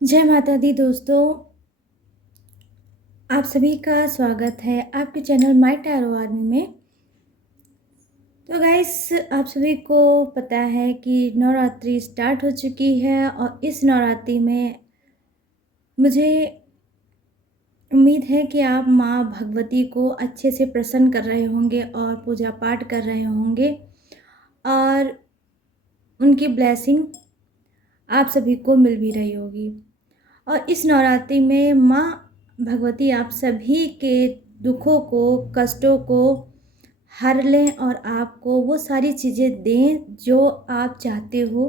जय माता दी दोस्तों, आप सभी का स्वागत है आपके चैनल माय टैरो आर्मी में। तो गाइस, आप सभी को पता है कि नवरात्रि स्टार्ट हो चुकी है और इस नवरात्रि में मुझे उम्मीद है कि आप माँ भगवती को अच्छे से प्रसन्न कर रहे होंगे और पूजा पाठ कर रहे होंगे और उनकी ब्लेसिंग आप सभी को मिल भी रही होगी। और इस नवरात्रि में माँ भगवती आप सभी के दुखों को, कष्टों को हर लें और आपको वो सारी चीज़ें दें जो आप चाहते हो।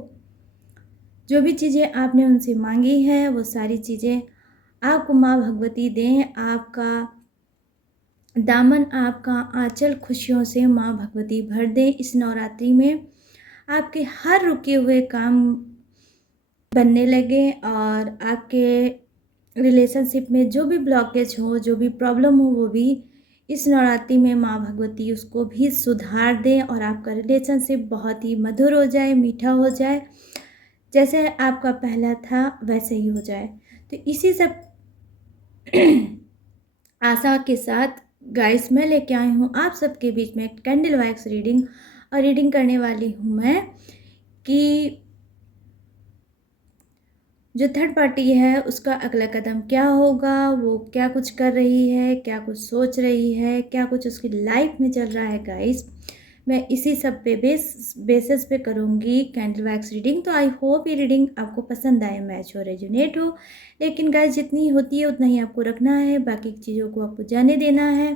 जो भी चीज़ें आपने उनसे मांगी हैं वो सारी चीज़ें आपको माँ भगवती दें। आपका दामन, आपका आंचल खुशियों से माँ भगवती भर दें। इस नवरात्रि में आपके हर रुके हुए काम बनने लगे और आपके रिलेशनशिप में जो भी ब्लॉकेज हो, जो भी प्रॉब्लम हो, वो भी इस नवरात्रि में माँ भगवती उसको भी सुधार दें और आपका रिलेशनशिप बहुत ही मधुर हो जाए, मीठा हो जाए। जैसे आपका पहला था वैसे ही हो जाए। तो इसी सब आशा के साथ गाइस मैं लेके आई हूँ आप सबके बीच में कैंडल वैक्स रीडिंग। और रीडिंग करने वाली हूँ मैं कि जो थर्ड पार्टी है उसका अगला कदम क्या होगा, वो क्या कुछ कर रही है, क्या कुछ सोच रही है, क्या कुछ उसकी लाइफ में चल रहा है गाइस। मैं इसी सब पे बेसिस पे करूँगी कैंडल वैक्स रीडिंग। तो आई होप ये रीडिंग आपको पसंद आए, मैच हो, रेजोनेट हो। लेकिन गाइस जितनी होती है उतना ही आपको रखना है, बाकी चीज़ों को आपको जाने देना है,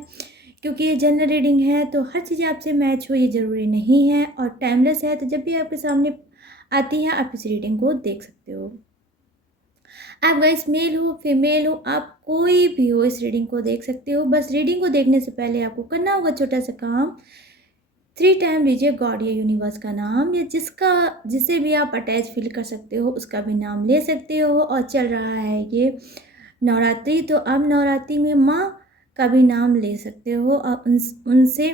क्योंकि ये जनरल रीडिंग है तो हर चीज़ आपसे मैच हो ये ज़रूरी नहीं है और टाइमलेस है। तो जब भी आपके सामने आती है आप इस रीडिंग को देख सकते हो। आप गाइस मेल हो, फीमेल हो, आप कोई भी हो इस रीडिंग को देख सकते हो। बस रीडिंग को देखने से पहले आपको करना होगा छोटा सा काम। 3 टाइम लीजिए गॉड या यूनिवर्स का नाम, या जिसे भी आप अटैच फील कर सकते हो उसका भी नाम ले सकते हो। और चल रहा है ये नवरात्रि, तो अब नवरात्रि में माँ का भी नाम ले सकते हो और उनसे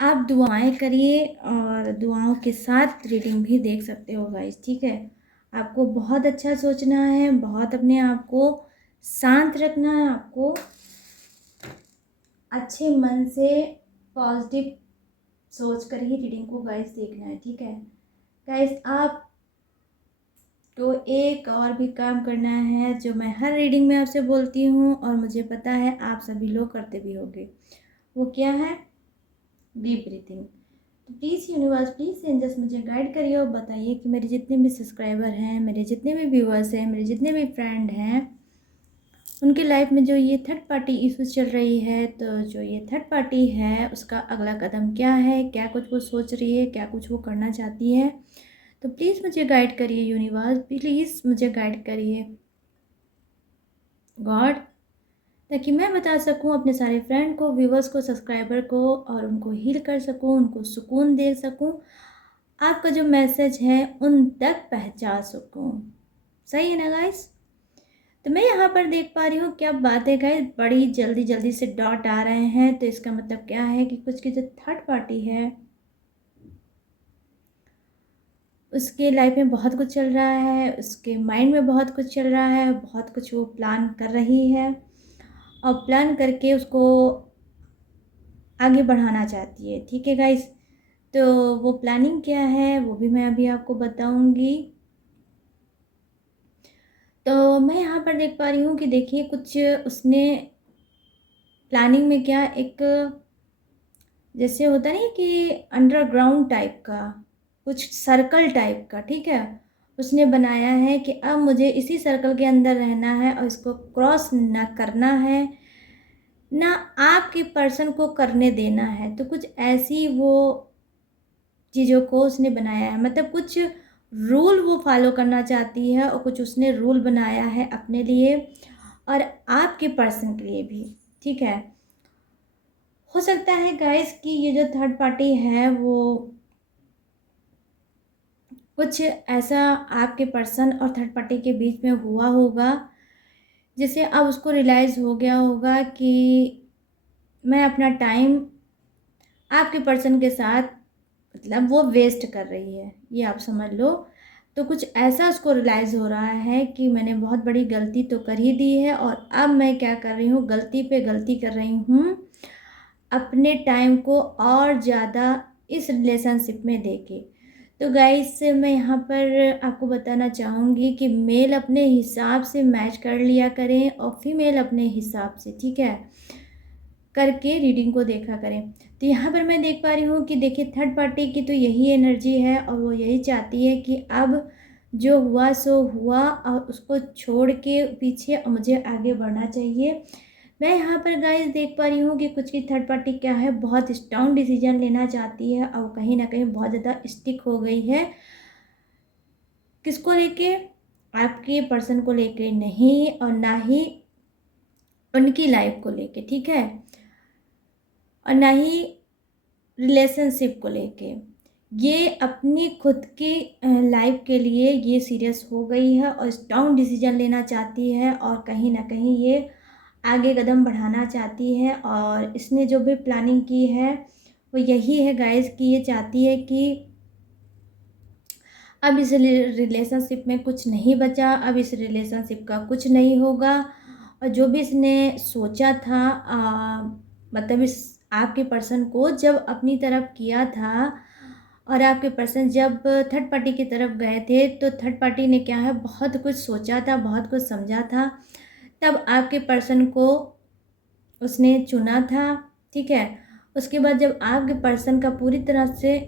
आप दुआएं करिए और दुआओं के साथ रीडिंग भी देख सकते हो गाइस, ठीक है। आपको बहुत अच्छा सोचना है, बहुत अपने आप को शांत रखना है, आपको अच्छे मन से पॉजिटिव सोच कर ही रीडिंग को गाइस देखना है, ठीक है। गाइस आप तो एक और भी काम करना है जो मैं हर रीडिंग में आपसे बोलती हूँ और मुझे पता है आप सभी लोग करते भी होंगे। वो क्या है? Deep breathing. तो प्लीज़ यूनिवर्स, प्लीज़ एंजल्स मुझे गाइड करिए और बताइए कि मेरे जितने भी सब्सक्राइबर हैं, मेरे जितने भी व्यूअर्स हैं, मेरे जितने भी फ्रेंड हैं, उनकी लाइफ में जो ये थर्ड पार्टी इश्यूज चल रही है, तो जो ये थर्ड पार्टी है उसका अगला कदम क्या है, क्या कुछ वो सोच रही है, क्या कुछ वो करना चाहती है। तो प्लीज़ मुझे गाइड करिए यूनिवर्स, प्लीज़ मुझे गाइड करिए गॉड, ताकि मैं बता सकूं अपने सारे फ्रेंड को, व्यूवर्स को, सब्सक्राइबर को, और उनको हील कर सकूं, उनको सुकून दे सकूं, आपका जो मैसेज है उन तक पहुंचा सकूं। सही है ना गाइस? तो मैं यहाँ पर देख पा रही हूँ, क्या बात है गाइस, बड़ी जल्दी जल्दी से डॉट आ रहे हैं। तो इसका मतलब क्या है कि कुछ की जो थर्ड पार्टी है उसके लाइफ में बहुत कुछ चल रहा है, उसके माइंड में बहुत कुछ चल रहा है, बहुत कुछ वो प्लान कर रही है और प्लान करके उसको आगे बढ़ाना चाहती है, ठीक है गाइस। तो वो प्लानिंग क्या है वो भी मैं अभी आपको बताऊंगी। तो मैं यहाँ पर देख पा रही हूँ कि देखिए कुछ उसने प्लानिंग में क्या, एक जैसे होता नहीं कि अंडरग्राउंड टाइप का, कुछ सर्कल टाइप का, ठीक है, उसने बनाया है कि अब मुझे इसी सर्कल के अंदर रहना है और इसको क्रॉस ना करना है, ना आपके पर्सन को करने देना है। तो कुछ ऐसी वो चीज़ों को उसने बनाया है, मतलब कुछ रूल वो फॉलो करना चाहती है और कुछ उसने रूल बनाया है अपने लिए और आपके पर्सन के लिए भी, ठीक है। हो सकता है गाइस कि ये जो थर्ड पार्टी है वो कुछ ऐसा आपके पर्सन और थर्ड पार्टी के बीच में हुआ होगा जिसे अब उसको रियलाइज़ हो गया होगा कि मैं अपना टाइम आपके पर्सन के साथ, मतलब वो वेस्ट कर रही है, ये आप समझ लो। तो कुछ ऐसा उसको रियलाइज़ हो रहा है कि मैंने बहुत बड़ी गलती तो कर ही दी है और अब मैं क्या कर रही हूँ, गलती पे गलती कर रही हूँ, अपने टाइम को और ज़्यादा इस रिलेशनशिप में देके। तो गाइस मैं यहाँ पर आपको बताना चाहूँगी कि मेल अपने हिसाब से मैच कर लिया करें और फीमेल अपने हिसाब से, ठीक है, करके रीडिंग को देखा करें। तो यहाँ पर मैं देख पा रही हूँ कि देखिए थर्ड पार्टी की तो यही एनर्जी है और वो यही चाहती है कि अब जो हुआ सो हुआ और उसको छोड़ के पीछे मुझे आगे बढ़ना चाहिए। मैं यहाँ पर गाइस देख पा रही हूँ कि कुछ की थर्ड पार्टी क्या है, बहुत स्ट्रॉन्ग डिसीजन लेना चाहती है और कहीं ना कहीं बहुत ज़्यादा स्टिक हो गई है। किसको लेके? आपके पर्सन को लेके नहीं, और ना ही उनकी लाइफ को लेके, ठीक है, और ना ही रिलेशनशिप को लेके। ये अपनी खुद की लाइफ के लिए ये सीरियस हो गई है और स्ट्रॉन्ग डिसीजन लेना चाहती है और कहीं ना कहीं ये आगे कदम बढ़ाना चाहती है। और इसने जो भी प्लानिंग की है वो यही है गाइस कि ये चाहती है कि अब इस रिलेशनशिप में कुछ नहीं बचा, अब इस रिलेशनशिप का कुछ नहीं होगा। और जो भी इसने सोचा था मतलब इस आपके पर्सन को जब अपनी तरफ किया था और आपके पर्सन जब थर्ड पार्टी की तरफ गए थे तो थर्ड पार्टी ने क्या है, बहुत कुछ सोचा था, बहुत कुछ समझा था, तब आपके पर्सन को उसने चुना था, ठीक है। उसके बाद जब आपके पर्सन का पूरी तरह से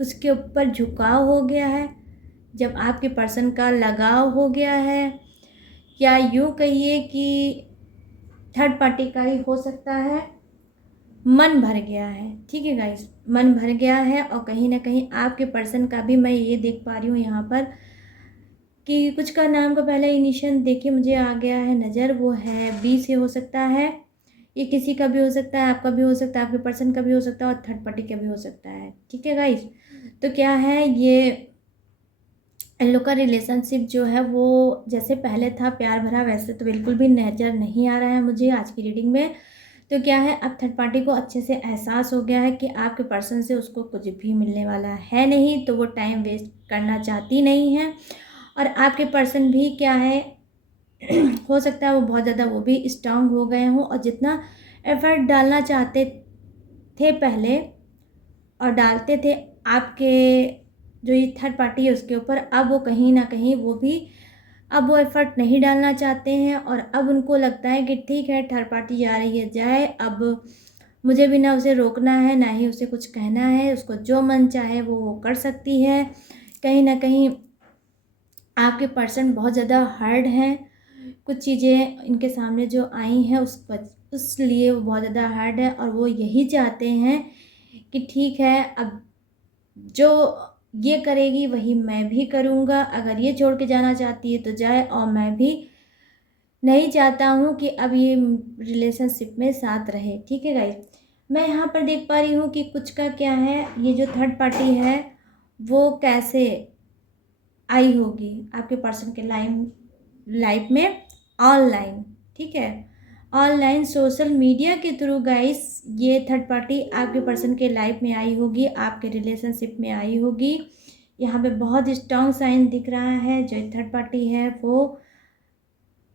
उसके ऊपर झुकाव हो गया है, जब आपके पर्सन का लगाव हो गया है, या यूँ कहिए कि थर्ड पार्टी का ही हो सकता है, मन भर गया है, ठीक है गाइस, मन भर गया है। और कहीं ना कहीं आपके पर्सन का भी मैं ये देख पा रही हूँ यहाँ पर कि कुछ का नाम का पहला इनिशियल देखिए मुझे आ गया है नज़र, वो है बी से हो सकता है। ये किसी का भी हो सकता है, आपका भी हो सकता है, आपके पर्सन का भी हो सकता है और थर्ड पार्टी का भी हो सकता है, ठीक है गाइस। तो क्या है, ये इन लोग का रिलेशनशिप जो है वो जैसे पहले था प्यार भरा, वैसे तो बिल्कुल भी नज़र नहीं आ रहा है मुझे आज की रीडिंग में। तो क्या है, अब थर्ड पार्टी को अच्छे से एहसास हो गया है कि आपके पर्सन से उसको कुछ भी मिलने वाला है नहीं, तो वो टाइम वेस्ट करना चाहती नहीं है। और आपके पर्सन भी क्या है हो सकता है वो बहुत ज़्यादा वो भी स्ट्रांग हो गए हों और जितना एफर्ट डालना चाहते थे पहले और डालते थे आपके जो ये थर्ड पार्टी है उसके ऊपर, अब वो कहीं ना कहीं वो भी अब वो एफर्ट नहीं डालना चाहते हैं। और अब उनको लगता है कि ठीक है थर्ड पार्टी जा रही है जाए, अब मुझे भी ना उसे रोकना है ना ही उसे कुछ कहना है, उसको जो मन चाहे वो कर सकती है। कहीं ना कहीं आपके पर्सन बहुत ज़्यादा हार्ड हैं, कुछ चीज़ें इनके सामने जो आई हैं उस लिए वो बहुत ज़्यादा हार्ड है और वो यही चाहते हैं कि ठीक है अब जो ये करेगी वही मैं भी करूँगा, अगर ये छोड़ के जाना चाहती है तो जाए, और मैं भी नहीं चाहता हूँ कि अब ये रिलेशनशिप में साथ रहे, ठीक है गाइस। मैं यहाँ पर देख पा रही हूँ कि कुछ का क्या है, ये जो थर्ड पार्टी है वो कैसे आई होगी आपके पर्सन के लाइफ में ऑनलाइन, ठीक है, ऑनलाइन सोशल मीडिया के थ्रू गाइस ये थर्ड पार्टी आपके पर्सन के लाइफ में आई होगी, आपके रिलेशनशिप में आई होगी। यहाँ पे बहुत स्ट्रॉन्ग साइन दिख रहा है, जो थर्ड पार्टी है वो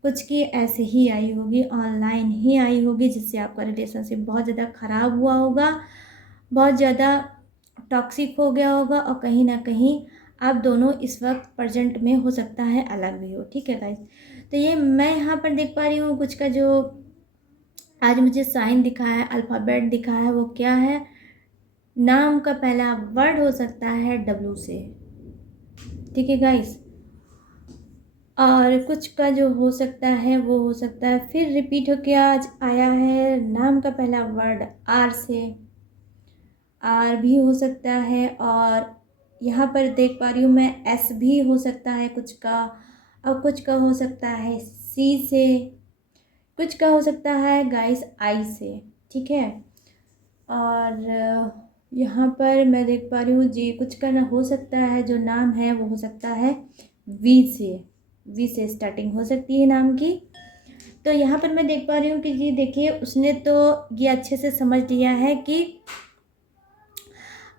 कुछ की ऐसे ही आई होगी, ऑनलाइन ही आई होगी, जिससे आपका रिलेशनशिप बहुत ज़्यादा ख़राब हुआ होगा, बहुत ज़्यादा टॉक्सिक हो गया होगा और कहीं ना कहीं आप दोनों इस वक्त प्रेजेंट में हो सकता है अलग भी हो, ठीक है गाइस। तो ये मैं यहाँ पर देख पा रही हूँ कुछ का जो आज मुझे साइन दिखा है, अल्फ़ाबेट दिखा है, वो क्या है, नाम का पहला वर्ड हो सकता है डब्ल्यू से, ठीक है गाइस। और कुछ का जो हो सकता है वो हो सकता है फिर रिपीट होके आज आया है, नाम का पहला वर्ड आर से, आर भी हो सकता है। और यहाँ पर देख पा रही हूँ मैं एस भी हो सकता है कुछ का, और कुछ का हो सकता है सी से, कुछ का हो सकता है गाइस आई से, ठीक है। और यहाँ पर मैं देख पा रही हूँ जी कुछ का ना हो सकता है जो नाम है वो हो सकता है वी से, वी से स्टार्टिंग हो सकती है नाम की। तो यहाँ पर मैं देख पा रही हूँ कि जी देखिए उसने तो ये अच्छे से समझ लिया है कि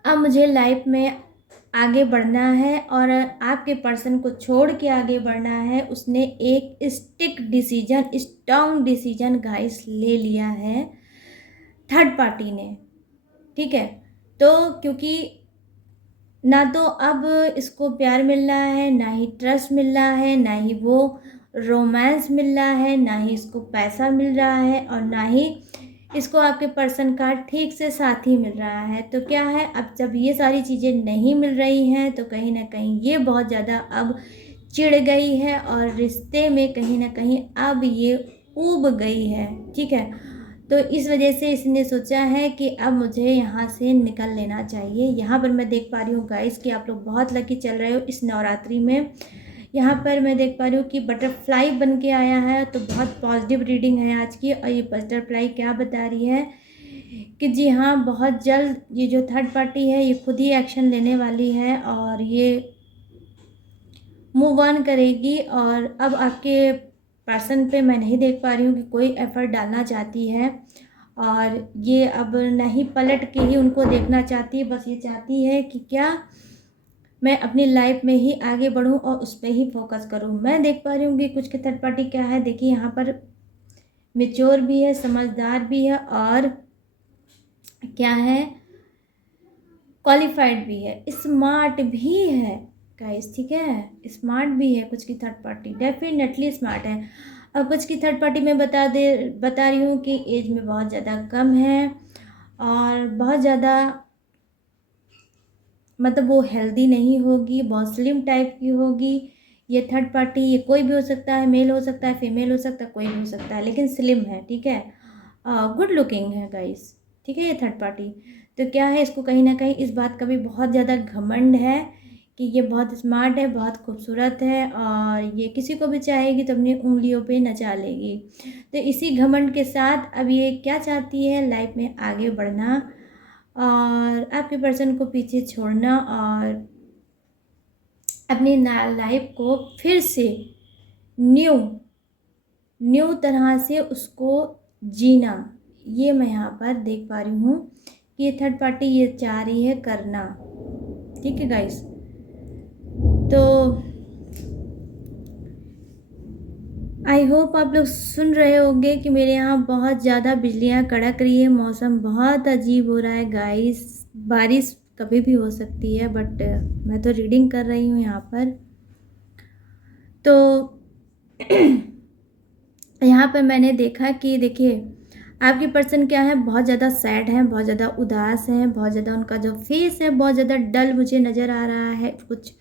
अब मुझे लाइफ में आगे बढ़ना है और आपके पर्सन को छोड़ के आगे बढ़ना है। उसने एक स्ट्रॉन्ग डिसीजन गाइस ले लिया है थर्ड पार्टी ने, ठीक है। तो क्योंकि ना तो अब इसको प्यार मिल रहा है, ना ही ट्रस्ट मिल रहा है, ना ही वो रोमांस मिल रहा है, ना ही इसको पैसा मिल रहा है, और ना ही इसको आपके पर्सन का ठीक से साथी मिल रहा है। तो क्या है, अब जब ये सारी चीज़ें नहीं मिल रही हैं तो कहीं ना कहीं ये बहुत ज़्यादा अब चिढ़ गई है और रिश्ते में कहीं ना कहीं अब ये ऊब गई है, ठीक है। तो इस वजह से इसने सोचा है कि अब मुझे यहाँ से निकल लेना चाहिए। यहाँ पर मैं देख पा रही हूँ गाइस कि आप लोग बहुत लकी चल रहे हो इस नवरात्रि में। यहाँ पर मैं देख पा रही हूँ कि बटरफ्लाई बन के आया है, तो बहुत पॉजिटिव रीडिंग है आज की। और ये बटरफ्लाई क्या बता रही है कि जी हाँ, बहुत जल्द ये जो थर्ड पार्टी है ये खुद ही एक्शन लेने वाली है और ये मूव ऑन करेगी। और अब आपके पर्सन पे मैं नहीं देख पा रही हूँ कि कोई एफर्ट डालना चाहती है, और ये अब नहीं पलट के ही उनको देखना चाहती है। बस ये चाहती है कि क्या मैं अपनी लाइफ में ही आगे बढ़ूं और उस पर ही फोकस करूं। मैं देख पा रही हूँ कि कुछ की थर्ड पार्टी क्या है, देखिए यहाँ पर मैच्योर भी है, समझदार भी है, और क्या है, क्वालिफाइड भी है, स्मार्ट भी है गाइस, ठीक है। स्मार्ट भी है कुछ की थर्ड पार्टी, डेफिनेटली स्मार्ट है। और कुछ की थर्ड पार्टी में बता रही हूँ कि एज में बहुत ज़्यादा कम है और बहुत ज़्यादा मतलब वो हेल्दी नहीं होगी, बहुत स्लिम टाइप की होगी। ये थर्ड पार्टी, ये कोई भी हो सकता है, मेल हो सकता है, फीमेल हो सकता है, कोई भी हो सकता है, लेकिन स्लिम है, ठीक है। गुड लुकिंग है गाइस, ठीक है ये थर्ड पार्टी। तो क्या है, इसको कहीं ना कहीं इस बात का भी बहुत ज़्यादा घमंड है कि ये बहुत स्मार्ट है, बहुत खूबसूरत है, और ये किसी को भी चाहेगी तो अपनी उंगलियों पे नचा लेगी। तो इसी घमंड के साथ अब ये क्या चाहती है, लाइफ में आगे बढ़ना और आपके पर्सन को पीछे छोड़ना और अपनी लाइफ को फिर से न्यू न्यू तरह से उसको जीना। ये मैं यहाँ पर देख पा रही हूँ कि ये थर्ड पार्टी ये चाह रही है करना, ठीक है गाइस। तो आई होप आप लोग सुन रहे होंगे कि मेरे यहाँ बहुत ज़्यादा बिजलियाँ कड़क रही है, मौसम बहुत अजीब हो रहा है गाइस। बारिश कभी भी हो सकती है, बट मैं तो रीडिंग कर रही हूँ यहाँ पर। तो यहाँ पर मैंने देखा कि देखिए आपके पर्सन क्या है, बहुत ज़्यादा सैड है, बहुत ज़्यादा उदास है, बहुत ज़्यादा उनका जो फेस है बहुत ज़्यादा डल मुझे नज़र आ रहा है। कुछ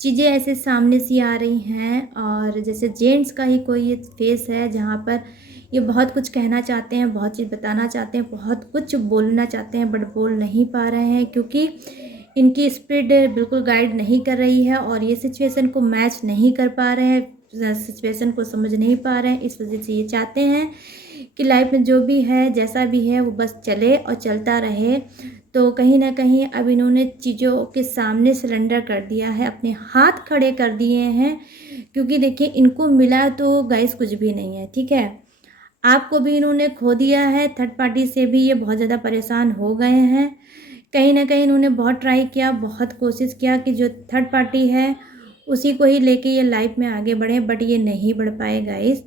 चीज़ें ऐसे सामने सी आ रही हैं और जैसे जेंट्स का ही कोई ये फेस है जहाँ पर ये बहुत कुछ कहना चाहते हैं, बहुत चीज़ बताना चाहते हैं, बहुत कुछ बोलना चाहते हैं, बट बोल नहीं पा रहे हैं क्योंकि इनकी स्पीड बिल्कुल गाइड नहीं कर रही है और ये सिचुएशन को मैच नहीं कर पा रहे हैं, सिचुएशन को समझ नहीं पा रहे हैं। इस वजह से ये चाहते हैं कि लाइफ में जो भी है, जैसा भी है, वो बस चले और चलता रहे। तो कहीं ना कहीं अब इन्होंने चीज़ों के सामने सरेंडर कर दिया है, अपने हाथ खड़े कर दिए हैं, क्योंकि देखिए इनको मिला तो गाइस कुछ भी नहीं है, ठीक है। आपको भी इन्होंने खो दिया है, थर्ड पार्टी से भी ये बहुत ज़्यादा परेशान हो गए हैं। कहीं ना कहीं इन्होंने बहुत ट्राई किया, बहुत कोशिश किया कि जो थर्ड पार्टी है उसी को ही लेके ये लाइफ में आगे बढ़े, बट ये नहीं बढ़ पाए गाइस।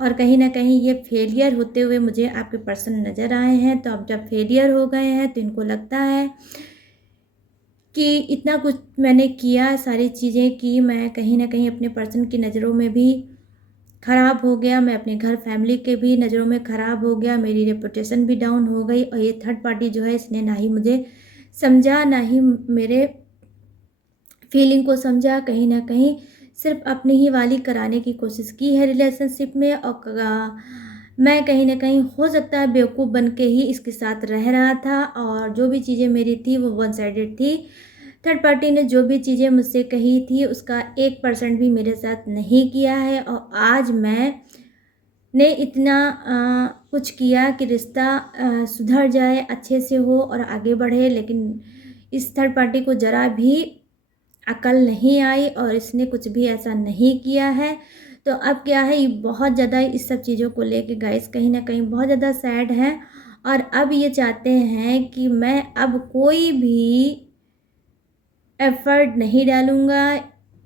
और कहीं ना कहीं ये फेलियर होते हुए मुझे आपके पर्सन नज़र आए हैं। तो अब जब फेलियर हो गए हैं तो इनको लगता है कि इतना कुछ मैंने किया, सारी चीज़ें की, मैं कहीं ना कहीं अपने पर्सन की नज़रों में भी ख़राब हो गया, मैं अपने घर फैमिली के भी नज़रों में ख़राब हो गया, मेरी रेपुटेशन भी डाउन हो गई। और ये थर्ड पार्टी जो है इसने ना ही मुझे समझा, ना ही मेरे फीलिंग को समझा, कहीं ना कहीं सिर्फ अपनी ही वाली कराने की कोशिश की है रिलेशनशिप में। और मैं कहीं ना कहीं हो सकता है बेवकूफ़ बन के ही इसके साथ रह रहा था, और जो भी चीज़ें मेरी थी वो वन साइडेड थी। थर्ड पार्टी ने जो भी चीज़ें मुझसे कही थी उसका 1% भी मेरे साथ नहीं किया है, और आज मैं ने इतना कुछ किया कि रिश्ता सुधर जाए, अच्छे से हो और आगे बढ़े, लेकिन इस थर्ड पार्टी को ज़रा भी अकल नहीं आई और इसने कुछ भी ऐसा नहीं किया है। तो अब क्या है, ये बहुत ज़्यादा इस सब चीज़ों को लेके गाइस कहीं ना कहीं बहुत ज़्यादा सैड है, और अब ये चाहते हैं कि मैं अब कोई भी एफ़र्ट नहीं डालूँगा।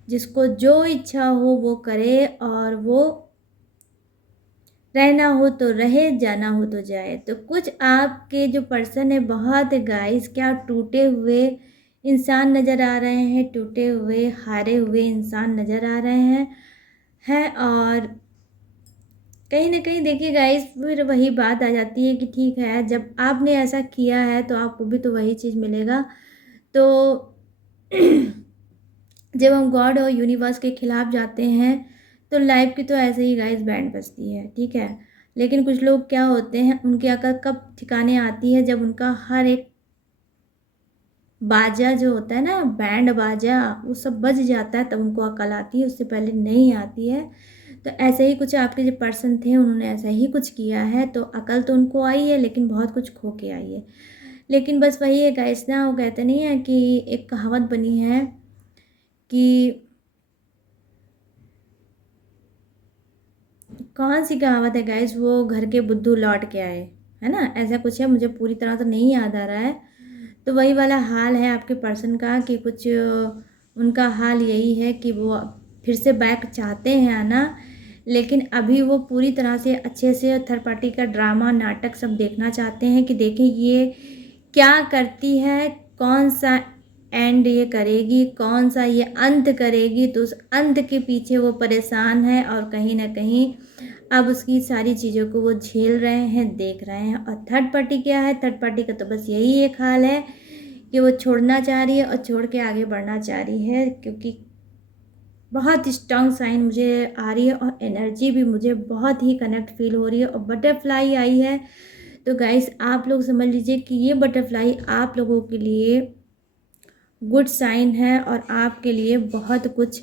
जिसको जो इच्छा हो वो करे, और वो रहना हो तो रहे, जाना हो तो जाए। तो कुछ आपके जो पर्सन है बहुत गाइस क्या टूटे हुए इंसान नज़र आ रहे हैं, टूटे हुए, हारे हुए इंसान नज़र आ रहे हैं। और कहीं न कहीं देखिए गाइस, फिर वही बात आ जाती है कि ठीक है, जब आपने ऐसा किया है तो आपको भी तो वही चीज़ मिलेगा। तो जब हम गॉड और यूनिवर्स के खिलाफ जाते हैं तो लाइफ की तो ऐसे ही गाइस बैंड बजती है, ठीक है। लेकिन कुछ लोग क्या होते हैं, उनकी अकल कब ठिकाने आती है, जब उनका हर एक बाजा जो होता है ना, बैंड बाजा, वो सब बज जाता है, तब उनको अकल आती है, उससे पहले नहीं आती है। तो ऐसे ही कुछ आपके जो पर्सन थे, उन्होंने ऐसा ही कुछ किया है, तो अकल तो उनको आई है लेकिन बहुत कुछ खो के आई है। लेकिन बस वही है गाइस ना, वो कहते नहीं है कि एक कहावत बनी है कि कौन सी कहावत है गाइस, वो घर के बुद्धू लौट के आए, है ना, ऐसा कुछ है, मुझे पूरी तरह तो नहीं याद आ रहा है। तो वही वाला हाल है आपके पर्सन का कि कुछ उनका हाल यही है कि वो फिर से बैक चाहते हैं आना, लेकिन अभी वो पूरी तरह से अच्छे से थर्ड पार्टी का ड्रामा नाटक सब देखना चाहते हैं कि देखें ये क्या करती है, कौन सा एंड ये करेगी, कौन सा ये अंत करेगी। तो उस अंत के पीछे वो परेशान है, और कहीं ना कहीं अब उसकी सारी चीज़ों को वो झेल रहे हैं, देख रहे हैं। और थर्ड पार्टी क्या है, थर्ड पार्टी का तो बस यही एक हाल है कि वो छोड़ना चाह रही है और छोड़ के आगे बढ़ना चाह रही है, क्योंकि बहुत स्ट्रॉन्ग साइन मुझे आ रही है और एनर्जी भी मुझे बहुत ही कनेक्ट फील हो रही है, और बटरफ्लाई आई है। तो गाइस आप लोग समझ लीजिए कि ये बटरफ्लाई आप लोगों के लिए गुड साइन है, और आपके लिए बहुत कुछ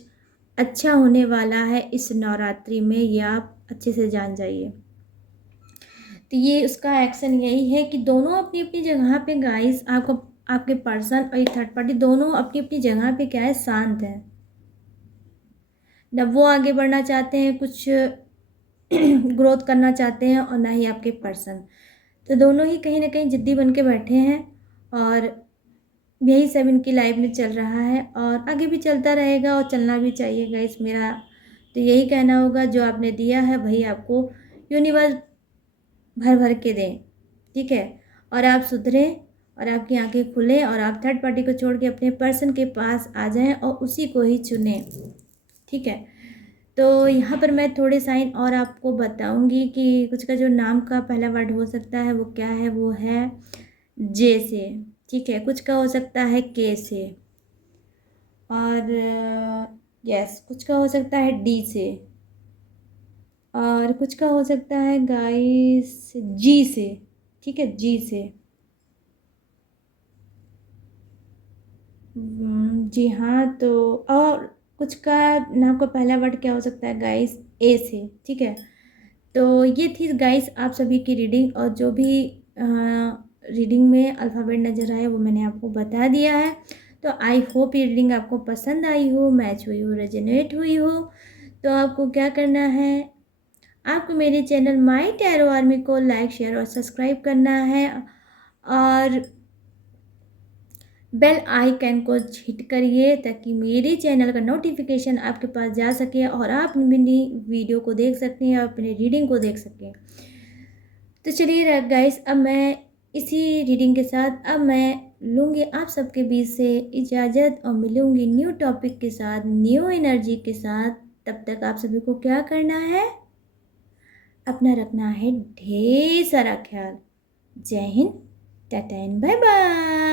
अच्छा होने वाला है इस नवरात्रि में, ये आप अच्छे से जान जाइए। तो ये उसका एक्शन यही है कि दोनों अपनी अपनी जगह पे गाइस, आपको आपके पर्सन और ये थर्ड पार्टी दोनों अपनी अपनी जगह पे क्या है, शांत है। न वो आगे बढ़ना चाहते हैं, कुछ ग्रोथ करना चाहते हैं, और ना ही आपके पर्सन। तो दोनों ही कहीं ना कहीं ज़िद्दी बन के बैठे हैं, और यही सब इनकी लाइफ में चल रहा है, और आगे भी चलता रहेगा, और चलना भी चाहिए गाइस। मेरा तो यही कहना होगा, जो आपने दिया है वही आपको यूनिवर्स भर भर के दें, ठीक है। और आप सुधरें, और आपकी आंखें खुलें, और आप थर्ड पार्टी को छोड़ के अपने पर्सन के पास आ जाएं और उसी को ही चुनें, ठीक है। तो यहाँ पर मैं थोड़े साइन और आपको बताऊंगी कि कुछ का जो नाम का पहला वर्ड हो सकता है वो क्या है, वो है जे से, ठीक है। कुछ का हो सकता है के से, और यस कुछ का हो सकता है डी से, और कुछ का हो सकता है गाइस जी से, ठीक है, जी से। जी हाँ। तो और कुछ का नाम का पहला वर्ड क्या हो सकता है गाइस, ए से, ठीक है। तो ये थी गाइस आप सभी की रीडिंग, और जो भी रीडिंग में अल्फ़ाबेट नज़र आए वो मैंने आपको बता दिया है। तो आई होप ये रीडिंग आपको पसंद आई हो, मैच हुई हो, रेजोनेट हुई हो। तो आपको क्या करना है, आपको मेरे चैनल माय टैरो आर्मी को लाइक, शेयर और सब्सक्राइब करना है, और बेल आइकन को हिट करिए ताकि मेरे चैनल का नोटिफिकेशन आपके पास जा सके, और आप मेरी वीडियो को देख सकते हैं और अपने रीडिंग को देख सकें। तो चलिए गाइस, अब मैं इसी रीडिंग के साथ अब मैं लूँगी आप सबके बीच से इजाज़त, और मिलूँगी न्यू टॉपिक के साथ, न्यू एनर्जी के साथ। तब तक आप सभी को क्या करना है, अपना रखना है ढेर सारा ख्याल। जय हिंद, टाटा एंड बाय बाय।